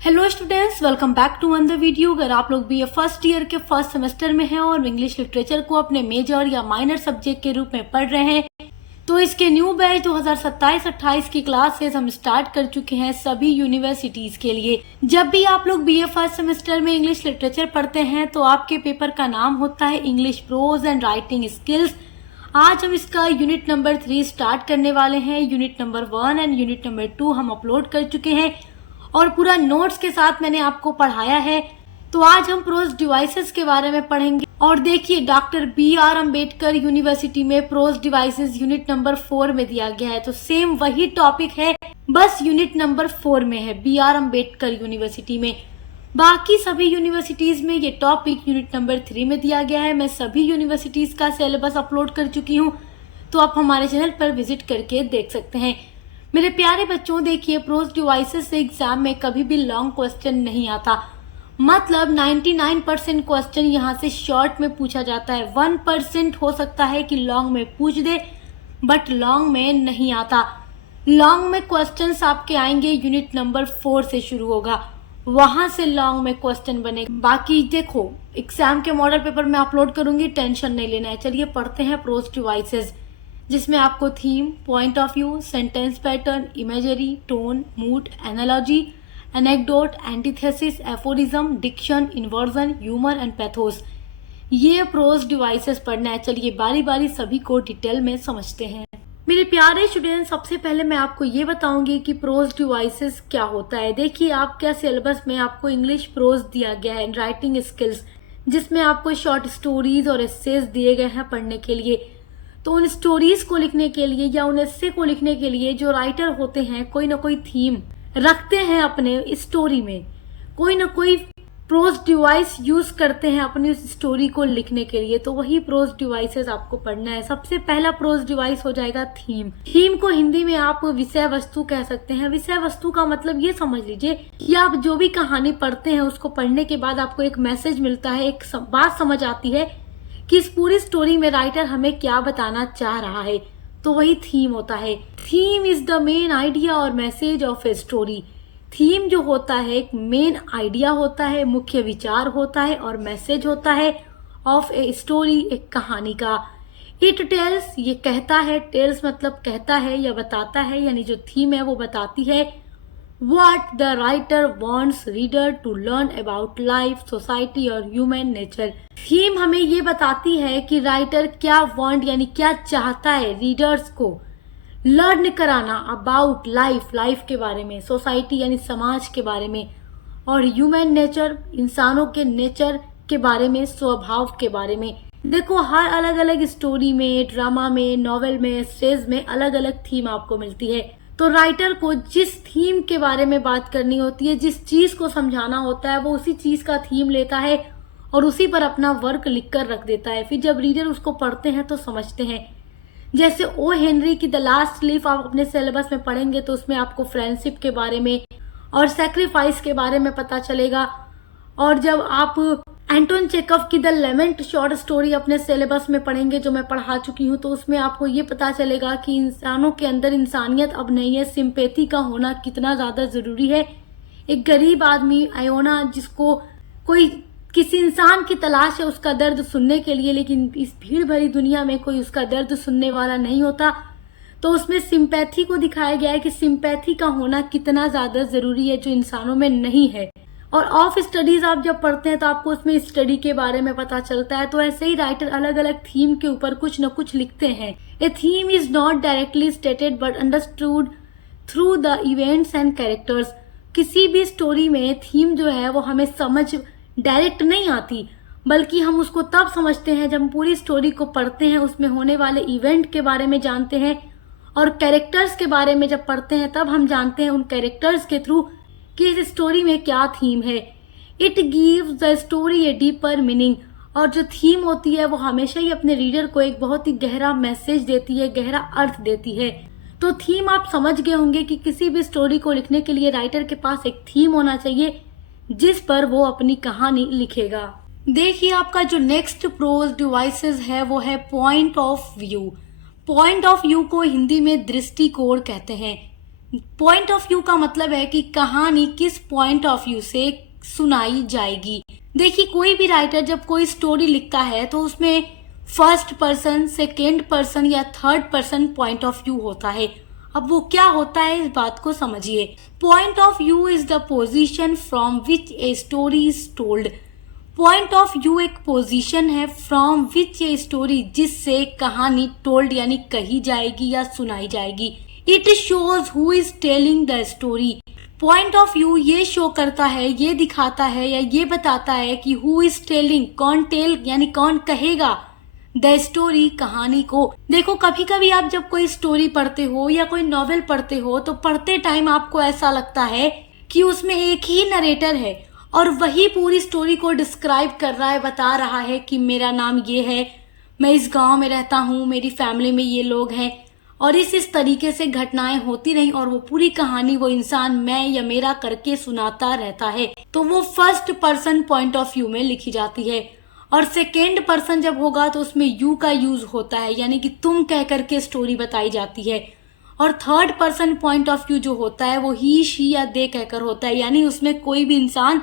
Hello students, welcome back to another video. अगर आप लोग बीए फर्स्ट ईयर के फर्स्ट सेमेस्टर में हैं और इंग्लिश लिटरेचर को अपने मेजर या माइनर सब्जेक्ट के रूप में पढ़ रहे हैं तो इसके न्यू बैच 2027-28 की क्लासेस हम स्टार्ट कर चुके हैं सभी यूनिवर्सिटीज के लिए। जब भी आप लोग बीए फर्स्ट सेमेस्टर में इंग्लिश लिटरेचर पढ़ते हैं तो आपके पेपर का नाम होता है English pros and writing skills. आज हम इसका यूनिट नंबर 3 स्टार्ट करने वाले हैं। Unit number 1 and unit number 2 हम अपलोड कर चुके हैं और पूरा नोट्स के साथ मैंने आपको पढ़ाया है। तो आज हम प्रोज डिवाइसेस के बारे में पढ़ेंगे और देखिए डॉक्टर BR अम्बेडकर यूनिवर्सिटी में प्रोज डिवाइसेस यूनिट नंबर 4 में दिया गया है। तो सेम वही टॉपिक है, बस यूनिट नंबर 4 में है BR अम्बेडकर यूनिवर्सिटी में। बाकी सभी यूनिवर्सिटीज में ये टॉपिक यूनिट नंबर 3 में दिया गया है। मैं सभी यूनिवर्सिटीज का सिलेबस अपलोड कर चुकी हूँ, तो आप हमारे चैनल पर विजिट करके देख सकते हैं। मेरे प्यारे बच्चों, देखिए प्रोज डिवाइसेस से एग्जाम में कभी भी लॉन्ग क्वेश्चन नहीं आता। मतलब 99% क्वेश्चन यहाँ से शॉर्ट में पूछा जाता है। 1% हो सकता है कि लॉन्ग में पूछ दे, बट लॉन्ग में नहीं आता। लॉन्ग में क्वेश्चंस आपके आएंगे यूनिट नंबर 4 से शुरू होगा, वहां से लॉन्ग में क्वेश्चन बनेगा। बाकी देखो एग्जाम के मॉडल पेपर में अपलोड करूंगी, टेंशन नहीं लेना है। चलिए पढ़ते हैं प्रोज डिवाइसेस, जिसमें आपको theme, point of view, sentence pattern, imagery, tone, mood, analogy, anecdote, antithesis, aphorism, diction, inversion, humour and pathos, ये प्रोज डिवाइसेस पढ़ना है। चलिए बारी बारी सभी को डिटेल में समझते हैं। मेरे प्यारे स्टूडेंट, सबसे पहले मैं आपको ये बताऊंगी कि प्रोज डिवाइसेस क्या होता है। देखिए आपके सिलेबस में आपको इंग्लिश प्रोज दिया गया है, राइटिंग स्किल्स, जिसमें आपको शॉर्ट स्टोरीज और एसेज दिए गए हैं पढ़ने के लिए। तो उन स्टोरीज को लिखने के लिए या उन एस्से को लिखने के लिए जो राइटर होते हैं कोई ना कोई थीम रखते हैं अपने स्टोरी में, कोई ना कोई प्रोज डिवाइस यूज करते हैं अपनी उस स्टोरी को लिखने के लिए। तो वही प्रोज डिवाइसेस आपको पढ़ना है। सबसे पहला प्रोज डिवाइस हो जाएगा थीम। थीम को हिंदी में आप विषय वस्तु कह सकते हैं। विषय वस्तु का मतलब ये समझ लीजिए कि आप जो भी कहानी पढ़ते हैं उसको पढ़ने के बाद आपको एक मैसेज मिलता है, एक बात समझ आती है कि इस पूरी स्टोरी में राइटर हमें क्या बताना चाह रहा है। तो वही थीम होता है। Theme is the main idea और message of a story. Theme जो होता है एक मेन आइडिया होता है, मुख्य विचार होता है और मैसेज होता है ऑफ ए स्टोरी, एक कहानी का। इट टेल्स, ये कहता है, टेल्स मतलब कहता है या बताता है, यानी जो थीम है वो बताती है what the writer wants reader to learn about life, society और human nature। थीम हमें ये बताती है कि राइटर क्या want यानी क्या चाहता है रीडर्स को लर्न कराना अबाउट लाइफ, लाइफ के बारे में, सोसाइटी यानी समाज के बारे में, और ह्यूमन नेचर, इंसानों के नेचर के बारे में, स्वभाव के बारे में। देखो हर अलग अलग स्टोरी में, ड्रामा में, नॉवेल में, स्टेज में अलग अलग थीम आपको मिलती है। तो राइटर को जिस थीम के बारे में बात करनी होती है, जिस चीज को समझाना होता है, वो उसी चीज का थीम लेता है और उसी पर अपना वर्क लिखकर रख देता है। फिर जब रीडर उसको पढ़ते हैं तो समझते हैं। जैसे ओ हेनरी की द लास्ट लीफ आप अपने सिलेबस में पढ़ेंगे तो उसमें आपको फ्रेंडशिप के बारे में और सेक्रीफाइस के बारे में पता चलेगा। और जब आप एंटोन चेकव की द लेमेंट शॉर्ट स्टोरी अपने सिलेबस में पढ़ेंगे, जो मैं पढ़ा चुकी हूँ, तो उसमें आपको ये पता चलेगा कि इंसानों के अंदर इंसानियत अब नहीं है, सिंपैथी का होना कितना ज़्यादा ज़रूरी है। एक गरीब आदमी आयोना, जिसको कोई किसी इंसान की तलाश है उसका दर्द सुनने के लिए, लेकिन इस भीड़ भरी दुनिया में कोई उसका दर्द सुनने वाला नहीं होता, तो उसमें सिंपैथी को दिखाया गया है कि सिंपैथी का होना कितना ज़्यादा ज़रूरी है, जो इंसानों में नहीं है। और ऑफ स्टडीज आप जब पढ़ते हैं तो आपको उसमें स्टडी के बारे में पता चलता है। तो ऐसे ही राइटर अलग अलग थीम के ऊपर कुछ न कुछ लिखते हैं। A theme is not directly stated but understood through the events and characters. किसी भी स्टोरी में थीम जो है वो हमें समझ डायरेक्ट नहीं आती, बल्कि हम उसको तब समझते हैं जब हम पूरी स्टोरी को पढ़ते हैं, उसमें होने वाले इवेंट के बारे में जानते हैं और कैरेक्टर्स के बारे में जब पढ़ते हैं तब हम जानते हैं उन कैरेक्टर्स के थ्रू कि इस स्टोरी में क्या थीम है। It gives the story a deeper meaning. और जो थीम होती है वो हमेशा ही अपने रीडर को एक बहुत ही गहरा मैसेज देती है, गहरा अर्थ देती है। तो थीम आप समझ गए होंगे कि किसी भी स्टोरी को लिखने के लिए राइटर के पास एक थीम होना चाहिए जिस पर वो अपनी कहानी लिखेगा। देखिए आपका जो नेक्स्ट प्रोज डिवाइसेस है वो है point of view. Point of view को हिंदी में दृष्टिकोण कहते हैं। पॉइंट ऑफ व्यू का मतलब है कि कहानी किस पॉइंट ऑफ व्यू से सुनाई जाएगी। देखिए, कोई भी राइटर जब कोई स्टोरी लिखता है तो उसमें फर्स्ट पर्सन, सेकेंड पर्सन या third person point of view होता है। अब वो क्या होता है, इस बात को समझिए। Point of view is the position from which a story is told. Point of view एक पोजीशन है फ्रॉम विच ए स्टोरी, जिससे कहानी टोल्ड यानी कही जाएगी या सुनाई जाएगी। It shows who is telling the story. Point of view ये शो करता है, ये दिखाता है या ये बताता है कि हु इज टेलिंग, कौन टेल यानी कौन कहेगा द स्टोरी, कहानी को। देखो, कभी कभी आप जब कोई स्टोरी पढ़ते हो या कोई नॉवेल पढ़ते हो तो पढ़ते टाइम आपको ऐसा लगता है कि उसमें एक ही नरेटर है और वही पूरी स्टोरी को डिस्क्राइब कर रहा है, बता रहा है कि मेरा नाम ये है, मैं इस गांव में रहता हूँ, मेरी फैमिली में ये लोग हैं, और इस तरीके से घटनाएं होती रही और वो पूरी कहानी वो इंसान मैं या मेरा करके सुनाता रहता है। तो वो first person point of view में लिखी जाती है। और सेकेंड पर्सन जब होगा तो उसमें यू का यूज होता है, यानी कि तुम कह करके स्टोरी बताई जाती है। और third person point of view जो होता है वो ही, शी या दे कहकर होता है, यानी उसमें कोई भी इंसान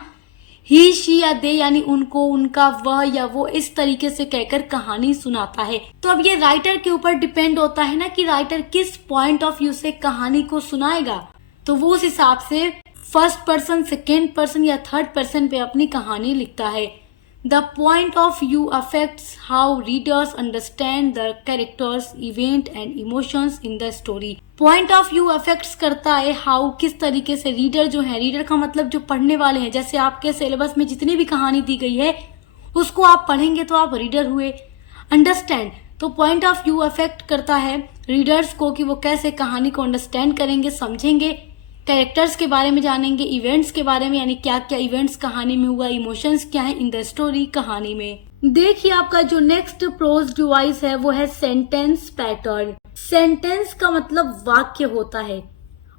ही, शी या दे यानी उनको, उनका, वह या वो इस तरीके से कहकर कहानी सुनाता है। तो अब ये राइटर के ऊपर डिपेंड होता है ना कि राइटर किस पॉइंट ऑफ व्यू से कहानी को सुनाएगा। तो वो उस हिसाब से फर्स्ट पर्सन, सेकेंड पर्सन या थर्ड पर्सन पे अपनी कहानी लिखता है। The point of view affects how readers understand the characters, event and emotions in the story. Point of view affects करता है how, किस तरीके से रीडर जो है, रीडर का मतलब जो पढ़ने वाले हैं, जैसे आपके सिलेबस में जितनी भी कहानी दी गई है उसको आप पढ़ेंगे तो आप रीडर हुए। अंडरस्टैंड, तो पॉइंट ऑफ व्यू अफेक्ट करता है रीडर्स को कि वो कैसे कहानी को अंडरस्टैंड करेंगे, समझेंगे, कैरेक्टर्स के बारे में जानेंगे, इवेंट्स के बारे में यानी क्या क्या इवेंट्स कहानी में हुआ, इमोशंस क्या है इन द स्टोरी, कहानी में। देखिए, आपका जो नेक्स्ट प्रोज डिवाइस है वो है सेंटेंस पैटर्न। सेंटेंस का मतलब वाक्य होता है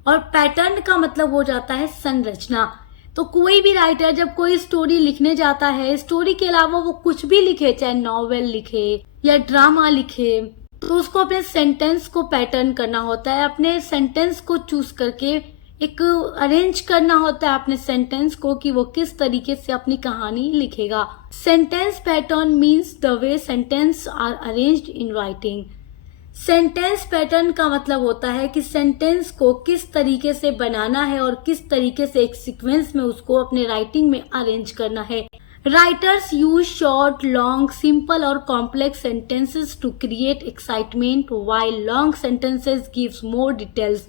और पैटर्न का मतलब हो जाता है संरचना। तो कोई भी राइटर जब कोई स्टोरी लिखने जाता है, स्टोरी के अलावा वो कुछ भी लिखे, चाहे नॉवेल लिखे या ड्रामा लिखे, तो उसको अपने सेंटेंस को पैटर्न करना होता है। अपने सेंटेंस को चूज करके एक अरेंज करना होता है अपने सेंटेंस को कि वो किस तरीके से अपनी कहानी लिखेगा। Sentence pattern means the way sentence are arranged in writing. Sentence pattern का मतलब होता है कि सेंटेंस को किस तरीके से बनाना है और किस तरीके से एक सीक्वेंस में उसको अपने राइटिंग में अरेंज करना है। Writers use short, long, simple और complex sentences to create excitement, while long sentences gives more details.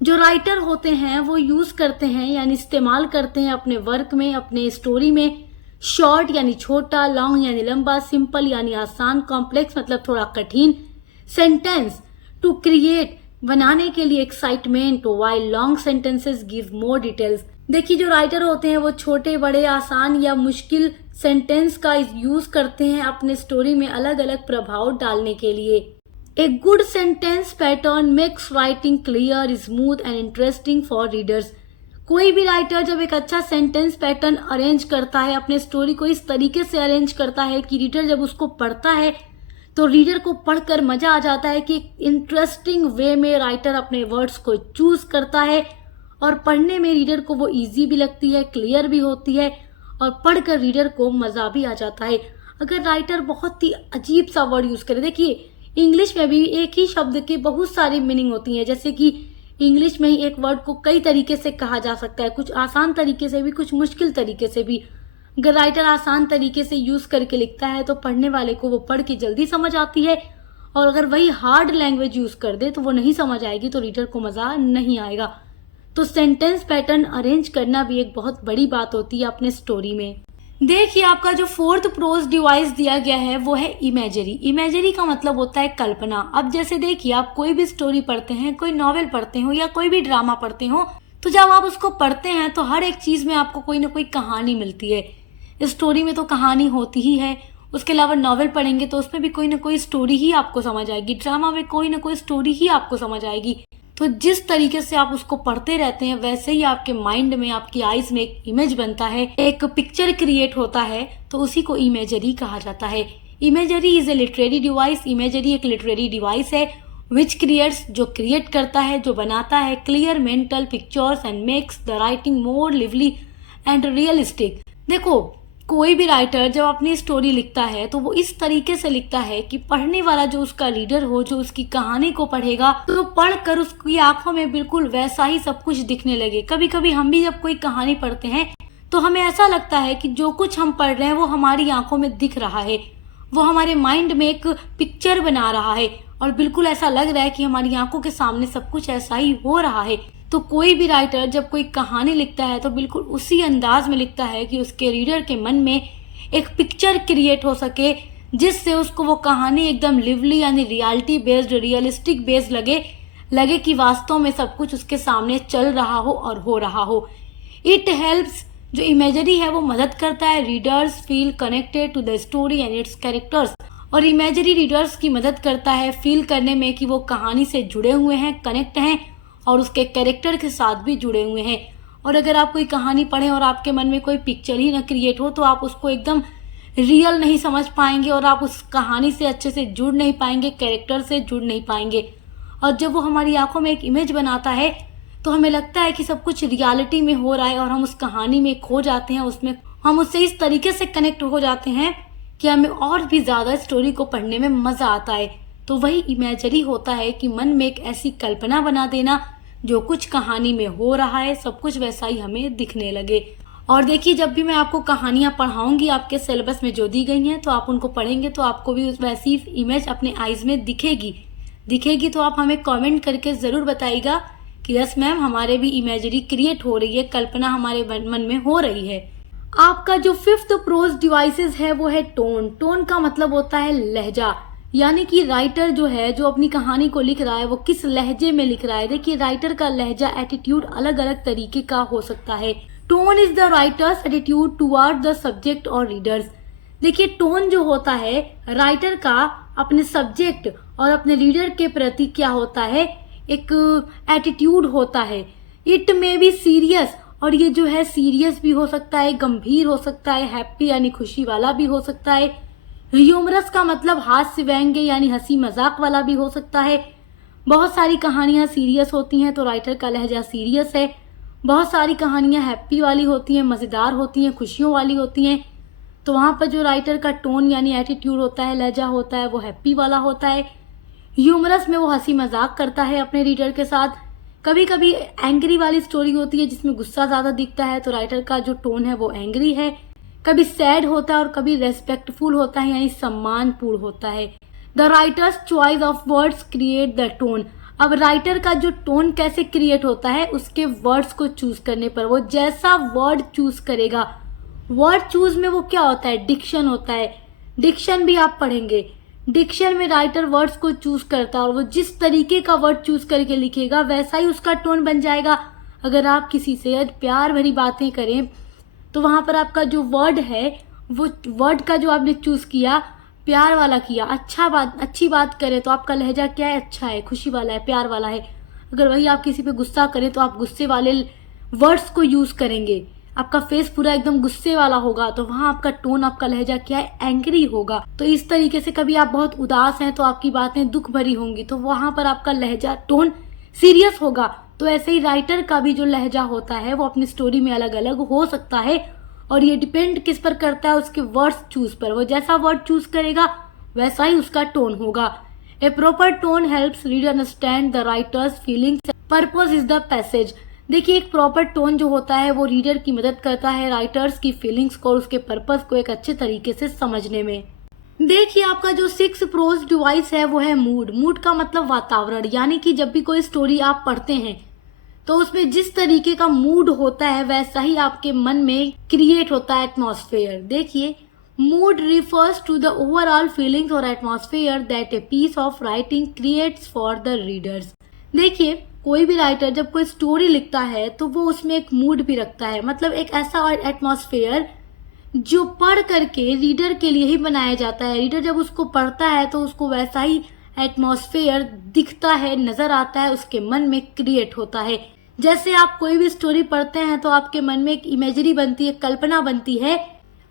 जो राइटर होते हैं वो यूज करते हैं यानी इस्तेमाल करते हैं अपने वर्क में, अपने स्टोरी में, शॉर्ट यानी छोटा, लॉन्ग यानी लंबा, सिंपल यानी आसान, कॉम्प्लेक्स मतलब थोड़ा कठिन, सेंटेंस टू क्रिएट बनाने के लिए excitement, while long sentences give more details. देखिए, जो राइटर होते हैं वो छोटे, बड़े, आसान या मुश्किल सेंटेंस का यूज करते हैं अपने स्टोरी में अलग अलग प्रभाव डालने के लिए। A good sentence pattern makes writing clear, smooth and interesting for readers. कोई भी राइटर जब एक अच्छा सेंटेंस पैटर्न अरेंज करता है, अपने स्टोरी को इस तरीके से अरेंज करता है कि रीडर जब उसको पढ़ता है तो रीडर को पढ़कर मजा आ जाता है कि इंटरेस्टिंग वे में राइटर अपने वर्ड्स को चूज करता है और पढ़ने में रीडर को वो इजी भी लगती है, क्लियर भी होती है और पढ़कर रीडर को मजा भी आ जाता है। अगर राइटर बहुत ही अजीब सा वर्ड यूज करे, देखिए इंग्लिश में भी एक ही शब्द की बहुत सारी मीनिंग होती है, जैसे कि इंग्लिश में ही एक वर्ड को कई तरीके से कहा जा सकता है, कुछ आसान तरीके से भी, कुछ मुश्किल तरीके से भी। अगर राइटर आसान तरीके से यूज करके लिखता है तो पढ़ने वाले को वो पढ़ के जल्दी समझ आती है, और अगर वही हार्ड लैंग्वेज यूज कर दे तो वो नहीं समझ आएगी, तो रीडर को मजा नहीं आएगा। तो सेंटेंस पैटर्न अरेंज करना भी एक बहुत बड़ी बात होती है अपने स्टोरी में। देखिए, आपका जो फोर्थ प्रोज डिवाइस दिया गया है वो है इमेजरी। इमेजरी का मतलब होता है कल्पना। अब जैसे देखिए, आप कोई भी स्टोरी पढ़ते हैं, कोई नॉवेल पढ़ते हो या कोई भी ड्रामा पढ़ते हो, तो जब आप उसको पढ़ते हैं तो हर एक चीज में आपको कोई ना कोई कहानी मिलती है। स्टोरी में तो कहानी होती ही है, उसके अलावा नॉवेल पढ़ेंगे तो उसमें भी कोई ना कोई स्टोरी ही आपको समझ आएगी, ड्रामा में कोई ना कोई स्टोरी ही आपको समझ आएगी। तो जिस तरीके से आप उसको पढ़ते रहते हैं वैसे ही आपके माइंड में, आपकी आईज में एक इमेज बनता है, एक पिक्चर क्रिएट होता है, तो उसी को इमेजरी कहा जाता है। Imagery is a literary device. Imagery एक लिटरेरी डिवाइस है विच क्रिएट्स, जो क्रिएट करता है, जो बनाता है clear mental pictures and makes the writing more lively and realistic. देखो, कोई भी राइटर जब अपनी स्टोरी लिखता है तो वो इस तरीके से लिखता है कि पढ़ने वाला जो उसका रीडर हो, जो उसकी कहानी को पढ़ेगा, तो पढ़कर उसकी आंखों में बिल्कुल वैसा ही सब कुछ दिखने लगे। कभी कभी हम भी जब कोई कहानी पढ़ते हैं तो हमें ऐसा लगता है कि जो कुछ हम पढ़ रहे हैं वो हमारी आंखों में दिख रहा है, वो हमारे माइंड में एक पिक्चर बना रहा है और बिल्कुल ऐसा लग रहा है कि हमारी आंखों के सामने सब कुछ ऐसा ही हो रहा है। तो कोई भी राइटर जब कोई कहानी लिखता है तो बिल्कुल उसी अंदाज में लिखता है कि उसके रीडर के मन में एक पिक्चर क्रिएट हो सके, जिससे उसको वो कहानी एकदम लिवली यानी रियलिटी बेस्ड, रियलिस्टिक बेस्ड लगे कि वास्तव में सब कुछ उसके सामने चल रहा हो और हो रहा हो। इट हेल्प्स, जो इमेजरी है वो मदद करता है readers feel connected to the story and its characters, और इमेजरी रीडर्स की मदद करता है फील करने में कि वो कहानी से जुड़े हुए हैं, कनेक्ट हैं और उसके कैरेक्टर के साथ भी जुड़े हुए हैं। और अगर आप कोई कहानी पढ़ें और आपके मन में कोई पिक्चर ही ना क्रिएट हो तो आप उसको एकदम रियल नहीं समझ पाएंगे और आप उस कहानी से अच्छे से जुड़ नहीं पाएंगे, कैरेक्टर से जुड़ नहीं पाएंगे। और जब वो हमारी आंखों में एक इमेज बनाता है तो हमें लगता है कि सब कुछ रियलिटी में हो रहा है और हम उस कहानी में खो जाते हैं, उसमें हम उससे इस तरीके से कनेक्ट हो जाते हैं कि हमें और भी ज़्यादा स्टोरी को पढ़ने में मज़ा आता है। तो वही इमेजरी होता है कि मन में एक ऐसी कल्पना बना देना जो कुछ कहानी में हो रहा है सब कुछ वैसा ही हमें दिखने लगे। और देखिए, जब भी मैं आपको कहानियाँ पढ़ाऊंगी आपके सिलेबस में जो दी गई हैं तो आप उनको पढ़ेंगे तो आपको भी वैसी इमेज अपने आईज में दिखेगी। तो आप हमें कमेंट करके ज़रूर बताइएगा कि यस मैम, हमारे भी इमेजरी क्रिएट हो रही है, कल्पना हमारे मन में हो रही है। आपका जो 5th प्रोज डिवाइसेस है वो है टोन। टोन का मतलब होता है लहजा, यानी कि राइटर जो है, जो अपनी कहानी को लिख रहा है वो किस लहजे में लिख रहा है। देखिए, राइटर का लहजा, एटीट्यूड अलग अलग तरीके का हो सकता है। Tone is the writers attitude toward the subject और रीडर्स। देखिए, टोन जो होता है राइटर का अपने सब्जेक्ट और अपने रीडर के प्रति क्या होता है, एक एटीट्यूड होता है। इट में बी सीरियस, और ये जो है सीरियस भी हो सकता है, गंभीर हो सकता है, हैप्पी यानी खुशी वाला भी हो सकता है। ह्यूमरस का मतलब हास्य व्यंग्य यानी हंसी मजाक वाला भी हो सकता है। बहुत सारी कहानियां सीरियस होती हैं तो राइटर का लहजा सीरियस है। बहुत सारी कहानियां हैप्पी वाली होती हैं, मज़ेदार होती हैं, खुशियों वाली होती हैं, तो वहाँ पर जो राइटर का टोन यानी एटीट्यूड होता है, लहजा होता है, वो हैप्पी वाला होता है। ह्यूमरस में वो हंसी मजाक करता है अपने रीडर के साथ। कभी कभी एंग्री वाली स्टोरी होती है जिसमें गुस्सा ज़्यादा दिखता है तो राइटर का जो टोन है वो एंग्री है। कभी सैड होता है और कभी रेस्पेक्टफुल होता है यानी सम्मानपूर्ण होता है। The writers choice of words create the tone. अब राइटर का जो टोन कैसे क्रिएट होता है, उसके वर्ड्स को चूज करने पर, वो जैसा वर्ड चूज करेगा। वर्ड चूज में वो क्या होता है, डिक्शन होता है। डिक्शन भी आप पढ़ेंगे। डिक्शन में राइटर वर्ड्स को चूज करता है और वो जिस तरीके का वर्ड चूज करके लिखेगा वैसा ही उसका टोन बन जाएगा। अगर आप किसी से प्यार भरी बातें करें तो वहां पर आपका जो वर्ड है, वो वर्ड का जो आपने चूज किया, प्यार वाला किया, अच्छी बात करें तो आपका लहजा क्या है, अच्छा है, खुशी वाला है, प्यार वाला है। अगर वही आप किसी पे गुस्सा करें तो आप गुस्से वाले वर्ड्स को यूज करेंगे, आपका फेस पूरा एकदम गुस्से वाला होगा तो वहां आपका टोन, आपका लहजा क्या है, एंग्री होगा। तो इस तरीके से कभी आप बहुत उदास हैं तो आपकी बातें दुख भरी होंगी तो वहां पर आपका लहजा, टोन सीरियस होगा। तो ऐसे ही राइटर का भी जो लहजा होता है वो अपनी स्टोरी में अलग अलग हो सकता है और ये डिपेंड किस पर करता है, उसके वर्ड्स चूज पर। वो जैसा वर्ड चूज करेगा वैसा ही उसका टोन होगा। A proper tone helps reader understand the writer's feelings, purpose is the passage. देखिए, एक प्रॉपर टोन जो होता है वो रीडर की मदद करता है राइटर्स की फीलिंग्स को और उसके पर्पस को एक अच्छे तरीके से समझने में। देखिए, आपका जो 6 प्रोज डिवाइस है वो है मूड। मूड का मतलब वातावरण, यानी कि जब भी कोई स्टोरी आप पढ़ते हैं तो उसमें जिस तरीके का मूड होता है वैसा ही आपके मन में क्रिएट होता है एटमॉस्फेयर। देखिए, mood refers to the overall feelings और atmosphere that a piece of writing creates for the readers. देखिए, कोई भी राइटर जब कोई स्टोरी लिखता है तो वो उसमें एक मूड भी रखता है, मतलब एक ऐसा एटमॉस्फेयर जो पढ़ करके रीडर के लिए ही बनाया जाता है। रीडर जब उसको पढ़ता है तो उसको वैसा ही एटमॉस्फेयर दिखता है, नजर आता है, उसके मन में क्रिएट होता है। जैसे आप कोई भी स्टोरी पढ़ते हैं तो आपके मन में एक इमेजरी बनती है, कल्पना बनती है,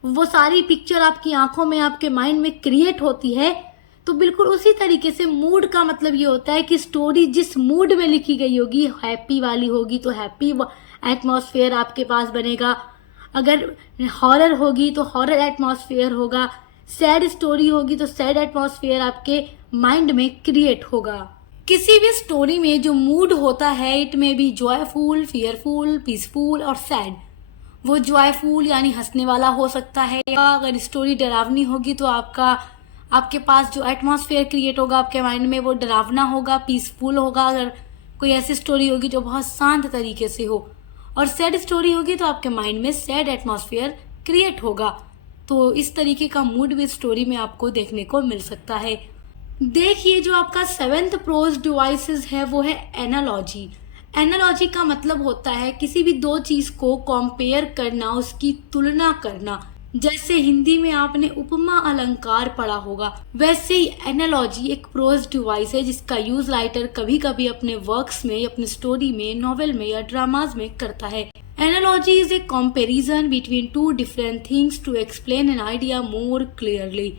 वो सारी पिक्चर आपकी आंखों में, आपके माइंड में क्रिएट होती है। तो बिल्कुल उसी तरीके से मूड का मतलब ये होता है कि स्टोरी जिस मूड में लिखी गई होगी, हैप्पी वाली होगी तो हैप्पी एटमॉस्फेयर आपके पास बनेगा, अगर हॉरर होगी तो हॉरर एटमॉस्फेयर होगा, सैड स्टोरी होगी तो सैड एटमॉस्फेयर आपके माइंड में क्रिएट होगा। किसी भी स्टोरी में जो मूड होता है, इट में बी जॉयफुल, फियरफुल, पीसफुल और सैड। वो जॉयफुल यानी हंसने वाला हो सकता है, या अगर स्टोरी डरावनी होगी तो आपके पास जो एटमॉस्फेयर क्रिएट होगा आपके माइंड में वो डरावना होगा, पीसफुल होगा। अगर कोई ऐसी स्टोरी होगी जो बहुत शांत तरीके से हो, और सैड स्टोरी होगी तो आपके माइंड में सैड एटमॉस्फेयर क्रिएट होगा। तो इस तरीके का मूड भी स्टोरी में आपको देखने को मिल सकता है। देखिए, जो आपका 7th प्रोज डिवाइसेस है वो है एनालॉजी। एनालॉजी का मतलब होता है किसी भी दो चीज को कंपेयर करना, उसकी तुलना करना। जैसे हिंदी में आपने उपमा अलंकार पढ़ा होगा, वैसे ही एनालॉजी एक प्रोज डिवाइस है जिसका यूज राइटर कभी कभी अपने वर्क्स में, अपनी स्टोरी में, नॉवेल में या ड्रामाज में करता है। Analogy is a comparison between two different things to explain an idea more clearly.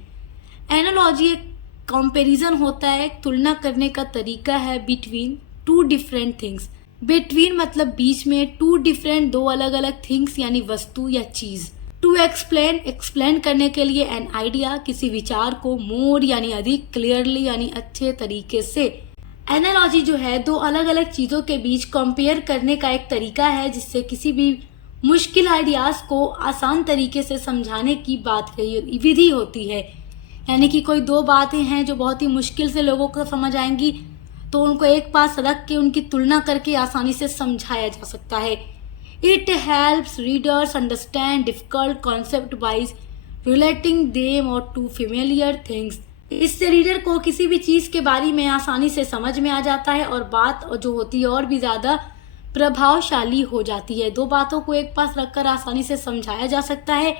Analogy एक कंपैरिजन होता है, तुलना करने का तरीका है between two different things. Between मतलब बीच में, टू डिफरेंट दो अलग अलग थिंग्स यानी वस्तु या चीज। टू एक्सप्लेन करने के लिए एन आइडिया किसी विचार को, मोर यानी अधिक, क्लियरली यानी अच्छे तरीके से। एनालॉजी जो है दो अलग अलग चीजों के बीच कंपेयर करने का एक तरीका है जिससे किसी भी मुश्किल आइडियाज को आसान तरीके से समझाने की विधि होती है। यानी कि कोई दो बातें हैं जो बहुत ही मुश्किल से लोगों को समझ आएंगी, तो उनको एक पास रख के उनकी तुलना करके आसानी से समझाया जा सकता है। It helps readers understand difficult concept bye relating them और टू फेमिलियर थिंग्स। इससे रीडर को किसी भी चीज के बारे में आसानी से समझ में आ जाता है और बात जो होती है और भी ज्यादा प्रभावशाली हो जाती है। दो बातों को एक पास रखकर आसानी से समझाया जा सकता है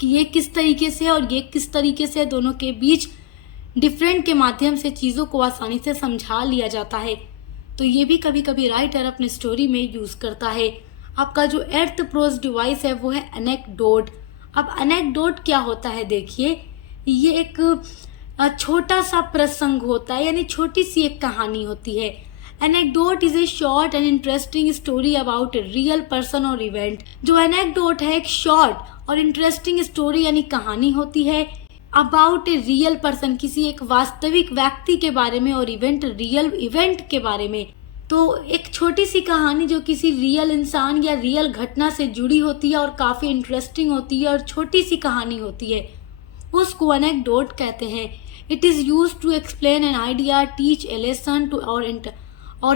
कि ये किस तरीके से और ये किस तरीके से, दोनों के बीच डिफरेंट के माध्यम से चीज़ों को आसानी से समझा लिया जाता है। तो ये भी कभी कभी राइटर अपने स्टोरी में यूज़ करता है। आपका जो 8th प्रोज डिवाइस है वो है एनेक्डोट। अब एनेक्डोट क्या होता है, देखिए, ये एक छोटा सा प्रसंग होता है, यानी छोटी सी एक कहानी होती है। Anecdote is a short and interesting story about a real person और इवेंट। जो एनेक्डोट है एक शॉर्ट और इंटरेस्टिंग स्टोरी यानी कहानी होती है अबाउट ए रियल पर्सन, किसी एक वास्तविक व्यक्ति के बारे में, और रियल इवेंट के बारे में। तो एक छोटी सी कहानी जो किसी रियल इंसान या रियल घटना से जुड़ी होती है और काफी इंटरेस्टिंग होती है और छोटी सी कहानी होती है, उसको एनेक्डोट कहते हैं। It is use to explain an idea, teach a lesson to और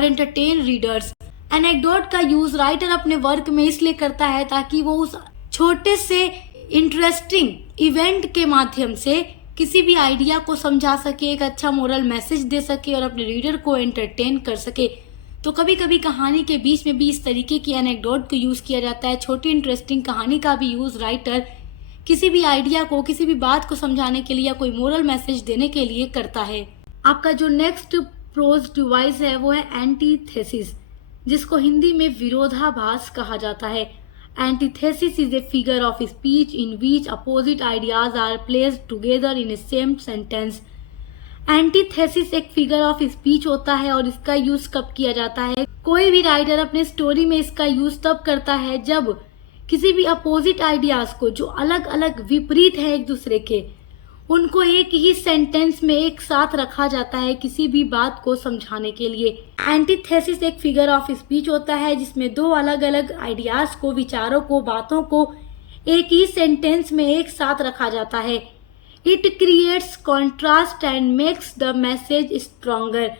एंटरटेन रीडर्स। एनेक्डोट का यूज राइटर अपने वर्क में इसलिए करता है ताकि वो उस छोटे से इंटरेस्टिंग इवेंट के माध्यम से किसी भी आइडिया को समझा सके, एक अच्छा मोरल मैसेज दे सके और अपने रीडर को एंटरटेन कर सके। तो कभी कभी कहानी के बीच में भी इस तरीके की एनेक्डोट को यूज किया जाता है। छोटी इंटरेस्टिंग कहानी का भी यूज राइटर किसी भी आइडिया को, किसी भी बात को समझाने के लिए या कोई मोरल मैसेज देने के लिए करता है। आपका जो नेक्स्ट प्रोज डिवाइस है वो है एंटीथेसिस, जिसको हिंदी में विरोधाभास कहा जाता है। Antithesis is a figure of speech in which opposite ideas are placed together in a same sentence. Antithesis एक फिगर ऑफ स्पीच होता है और इसका यूज कब किया जाता है, कोई भी राइटर अपने स्टोरी में इसका यूज तब करता है जब किसी भी अपोजिट आइडियाज को, जो अलग अलग विपरीत है एक दूसरे के, उनको एक ही सेंटेंस में एक साथ रखा जाता है किसी भी बात को समझाने के लिए। एंटीथेसिस एक फिगर ऑफ स्पीच होता है जिसमें दो अलग अलग आइडियाज को, विचारों को, बातों को एक ही सेंटेंस में एक साथ रखा जाता है। It creates contrast and makes the message stronger.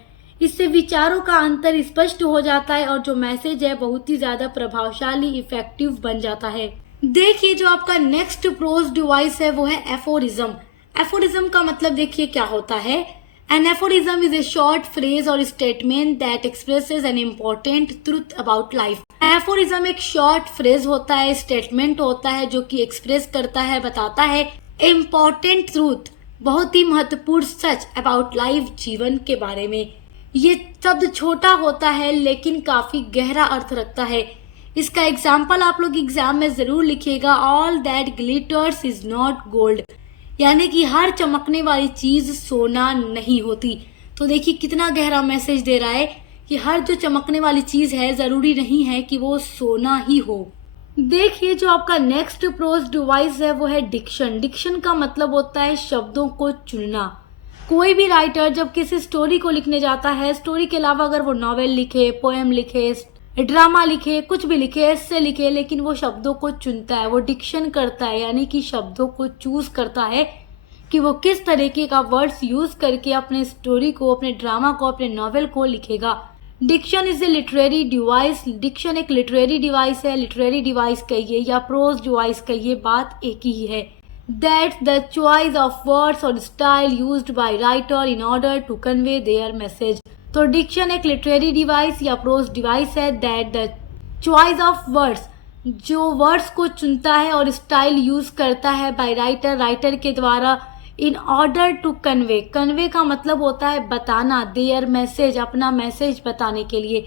इससे विचारों का अंतर स्पष्ट हो जाता है और जो मैसेज है बहुत ही ज्यादा प्रभावशाली, इफेक्टिव बन जाता है। देखिए, जो आपका नेक्स्ट प्रोज डिवाइस है वो है एफोरिज्म। एफोरिज्म का मतलब देखिए क्या होता है। An aphorism is a short phrase और statement that expresses an important truth about life. Aphorism एक शॉर्ट फ्रेज होता है, स्टेटमेंट होता है जो कि एक्सप्रेस करता है, बताता है इम्पोर्टेंट ट्रूथ, बहुत ही महत्वपूर्ण सच अबाउट लाइफ, जीवन के बारे में। ये शब्द छोटा होता है लेकिन काफी गहरा अर्थ रखता है। इसका एग्जाम्पल आप लोग एग्जाम में जरूर लिखिएगा। All that glitters is not gold. यानी कि हर चमकने वाली चीज सोना नहीं होती। तो देखिए कितना गहरा मैसेज दे रहा है कि हर जो चमकने वाली चीज है जरूरी नहीं है कि वो सोना ही हो। देखिए जो आपका नेक्स्ट प्रोज डिवाइस है वो है डिक्शन। डिक्शन का मतलब होता है शब्दों को चुनना। कोई भी राइटर जब किसी स्टोरी को लिखने जाता है, स्टोरी के अलावा अगर वो नॉवेल लिखे, पोएम लिखे, ड्रामा लिखे, कुछ भी लिखे, एस्से लिखे, लेकिन वो शब्दों को चुनता है, वो डिक्शन करता है, यानी कि शब्दों को चूज करता है कि वो किस तरीके का वर्ड्स यूज करके अपने स्टोरी को, अपने ड्रामा को, अपने नॉवेल को लिखेगा। Diction is a literary device. Diction एक लिटरेरी डिवाइस है। लिटरेरी डिवाइस कहिए या प्रोज डिवाइस कहिए, बात एक ही है। That's the choice of words or style used by writer in order to convey their message. तो डिक्शन एक लिटरेरी डिवाइस या प्रोज डिवाइस है। That the choice of words, जो वर्ड्स को चुनता है और स्टाइल यूज करता है बाय राइटर, राइटर के द्वारा, in order to convey. Convey का मतलब होता है बताना, देयर मैसेज, अपना मैसेज बताने के लिए।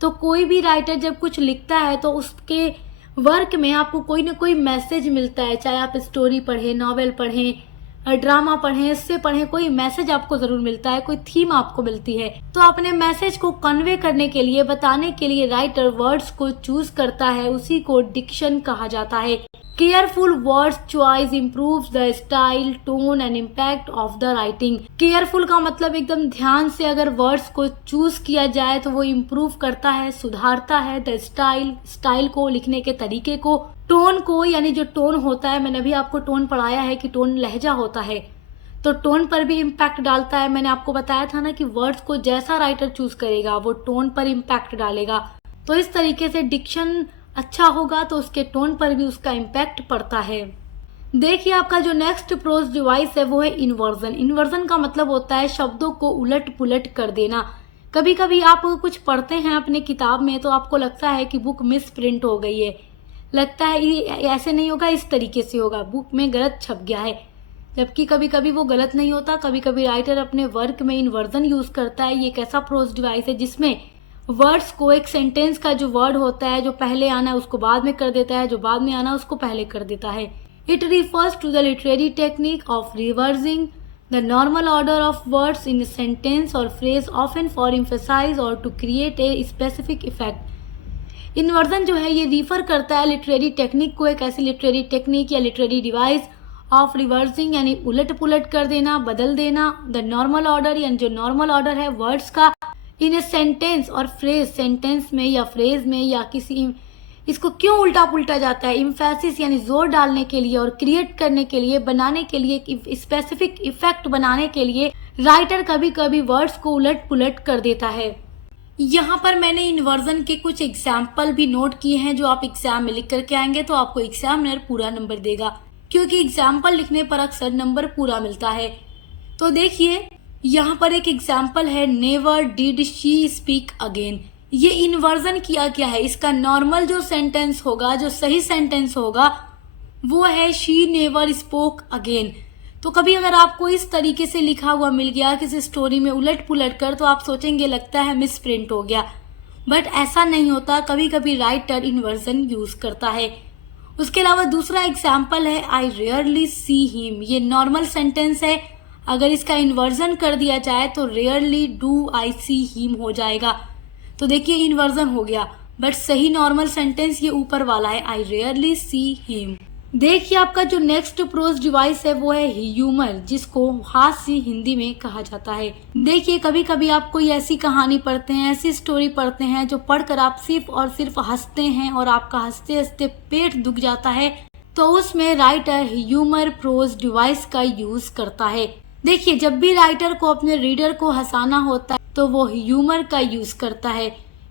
तो कोई भी राइटर जब कुछ लिखता है तो उसके वर्क में आपको कोई ना कोई मैसेज मिलता है, चाहे आप स्टोरी पढ़ें, नॉवेल पढ़ें, ड्रामा पढ़ें, इससे पढ़ें, कोई मैसेज आपको जरूर मिलता है, कोई थीम आपको मिलती है। तो अपने मैसेज को कन्वे करने के लिए, बताने के लिए राइटर वर्ड्स को चूज करता है, उसी को डिक्शन कहा जाता है। Careful words choice improves the style, tone and impact of the writing. Careful का मतलब एकदम ध्यान से अगर वर्ड्स को चूज किया जाए तो वो इम्प्रूव करता है, सुधारता है द स्टाइल को, लिखने के तरीके को, टोन को, यानी जो टोन होता है, मैंने अभी आपको टोन पढ़ाया है कि टोन लहजा होता है, तो टोन पर भी इम्पैक्ट डालता है। मैंने आपको बताया था ना कि वर्ड्स को जैसा राइटर चूज करेगा वो टोन पर इम्पैक्ट डालेगा। तो इस तरीके से डिक्शन अच्छा होगा तो उसके टोन पर भी उसका इम्पैक्ट पड़ता है। देखिए आपका जो नेक्स्ट प्रोज डिवाइस है वो है इन्वर्जन। इन्वर्जन का मतलब होता है शब्दों को उलट पुलट कर देना। कभी कभी आप कुछ पढ़ते हैं अपने किताब में तो आपको लगता है कि बुक मिस प्रिंट हो गई है, लगता है ये ऐसे नहीं होगा, इस तरीके से होगा, बुक में गलत छप गया है, जबकि कभी कभी वो गलत नहीं होता। कभी कभी राइटर अपने वर्क में इन्वर्जन यूज करता है। ये एक ऐसा प्रोज डिवाइस है जिसमें वर्ड्स को, एक सेंटेंस का जो वर्ड होता है, जो पहले आना है उसको बाद में कर देता है, जो बाद में आना है उसको पहले कर देता है। It refers to the literary technique of reversing the normal order of words in sentence और फ्रेज, ऑफन फॉर एम्फेसाइज और to create a specific effect. Inversion जो है ये रिफर करता है लिटरेरी टेक्निक को, एक ऐसी लिटरेरी टेक्निक या लिटरेरी डिवाइस ऑफ रिवर्सिंग, यानी उलट पुलट कर देना, बदल देना, द नॉर्मल ऑर्डर, यानी जो नॉर्मल ऑर्डर है वर्ड्स का, इन ए सेंटेंस और फ्रेज, सेंटेंस में या फ्रेज में या किसी, इसको क्यों उल्टा पुल्टा जाता है, इम्फेसिस यानी जोर डालने के लिए और क्रिएट करने के लिए, बनाने के लिए, स्पेसिफिक इफेक्ट बनाने के लिए राइटर कभी कभी वर्ड्स को उलट पुलट कर देता है। यहाँ पर मैंने इन्वर्जन के कुछ एग्जाम्पल भी नोट किए हैं जो आप एग्जाम में लिख करके आएंगे तो आपको एग्जामिनर पूरा नंबर देगा, क्योंकि एग्जाम्पल लिखने पर अक्सर नंबर पूरा मिलता है। तो देखिए यहाँ पर एक एग्जाम्पल है, never did she speak again. ये इन्वर्जन किया क्या है, इसका नॉर्मल जो सेंटेंस होगा, जो सही सेंटेंस होगा वो है शी नेवर स्पोक अगेन। तो कभी अगर आपको इस तरीके से लिखा हुआ मिल गया किसी स्टोरी में उलट पुलट कर तो आप सोचेंगे लगता है मिस प्रिंट हो गया, बट ऐसा नहीं होता, कभी कभी राइटर इन्वर्जन यूज करता है। उसके अलावा दूसरा एग्जाम्पल है, आई रेयरली सी हिम। ये नॉर्मल सेंटेंस है, अगर इसका इन्वर्जन कर दिया जाए तो rarely do I see him हो जाएगा। तो देखिए इन्वर्जन हो गया, बट सही नॉर्मल सेंटेंस ये ऊपर वाला है, आई रेयरली सी हिम। देखिए आपका जो नेक्स्ट प्रोज डिवाइस है वो है ह्यूमर, जिसको हास्य हिंदी में कहा जाता है। देखिए कभी कभी आप कोई ऐसी कहानी पढ़ते हैं, ऐसी स्टोरी पढ़ते हैं जो पढ़कर आप सिर्फ और सिर्फ हंसते हैं और आपका हंसते हंसते पेट दुख जाता है, तो उसमें राइटर ह्यूमर प्रोज डिवाइस का यूज करता है। देखिए जब भी राइटर को अपने रीडर को हंसाना होता है तो वो ह्यूमर का यूज करता है।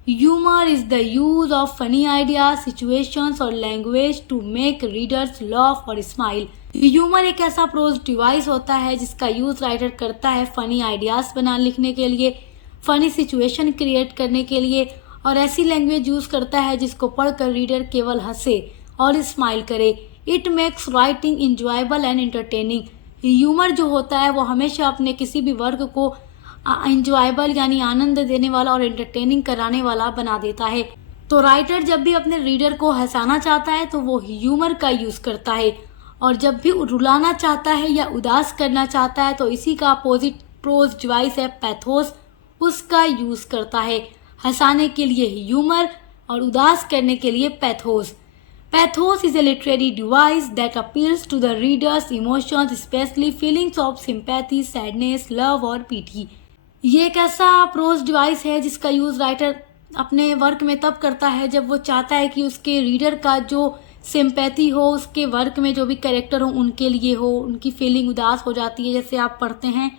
Humour is the use of funny idea, situations और language to make readers laugh और स्माइल। ह्यूमर एक ऐसा प्रोज डिवाइस होता है जिसका यूज राइटर करता है फनी आइडियाज बना लिखने के लिए, फनी सिचुएशन क्रिएट करने के लिए, और ऐसी लैंग्वेज यूज करता है जिसको पढ़कर रीडर केवल हंसे और स्माइल करे। It makes writing enjoyable and entertaining. Humour जो होता है वो हमेशा अपने किसी भी वर्क को इंजॉयबल यानी आनंद देने वाला और एंटरटेनिंग कराने वाला बना देता है। तो राइटर जब भी अपने रीडर को हंसाना चाहता है तो वो ह्यूमर का यूज करता है, और जब भी रुलाना चाहता है या उदास करना चाहता है तो इसी का अपोजिट प्रोज डिवाइस है पैथोस, उसका यूज करता है। हंसाने के लिए ह्यूमर और उदास करने के लिए pathos. Pathos is a literary device that appeals to the reader's emotions, especially feelings of sympathy, sadness, love और pity। ये एक ऐसा प्रोज डिवाइस है जिसका यूज राइटर अपने वर्क में तब करता है जब वो चाहता है कि उसके रीडर का जो सिंपैथी हो, उसके वर्क में जो भी कैरेक्टर हो उनके लिए हो, उनकी फीलिंग उदास हो जाती है। जैसे आप पढ़ते हैं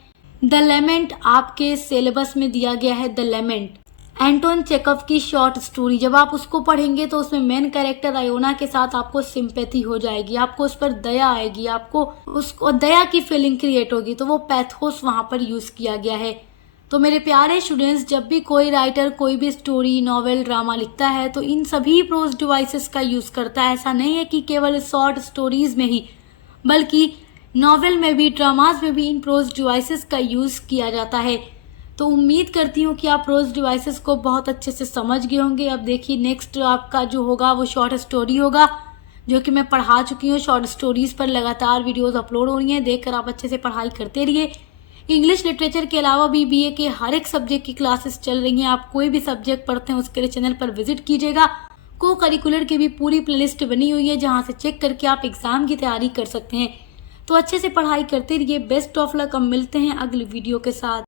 द लेमेंट, आपके सिलेबस में दिया गया है द लेमेंट, एंटोन चेकव की शॉर्ट स्टोरी। जब आप उसको पढ़ेंगे तो उसमें मेन कैरेक्टर आयोना के साथ आपको सिंपैथी हो जाएगी, आपको उस पर दया आएगी, आपको उसको दया की फीलिंग क्रिएट होगी। तो वो पैथोस वहाँ पर यूज किया गया है। तो मेरे प्यारे स्टूडेंट्स, जब भी कोई राइटर कोई भी स्टोरी, नॉवेल, ड्रामा लिखता है तो इन सभी प्रोज डिवाइसेस का यूज करता है। ऐसा नहीं है कि केवल शॉर्ट स्टोरीज में ही, बल्कि नॉवेल में भी, ड्रामाज में भी इन प्रोज डिवाइसेस का यूज किया जाता है। तो उम्मीद करती हूँ कि आप प्रोज डिवाइसेस को बहुत अच्छे से समझ गए होंगे। अब देखिए नेक्स्ट आपका जो होगा वो शॉर्ट स्टोरी होगा, जो कि मैं पढ़ा चुकी हूँ। शॉर्ट स्टोरीज पर लगातार वीडियोस अपलोड हो रही हैं, देखकर आप अच्छे से पढ़ाई करते रहिए। इंग्लिश लिटरेचर के अलावा भी बीए के हर एक सब्जेक्ट की क्लासेस चल रही हैं। आप कोई भी सब्जेक्ट पढ़ते हैं उसके लिए चैनल पर विजिट कीजिएगा। को करिकुलर की भी पूरी प्लेलिस्ट बनी हुई है जहाँ से चेक करके आप एग्जाम की तैयारी कर सकते हैं। तो अच्छे से पढ़ाई करते रहिए। Best of luck. अब मिलते हैं अगली वीडियो के साथ।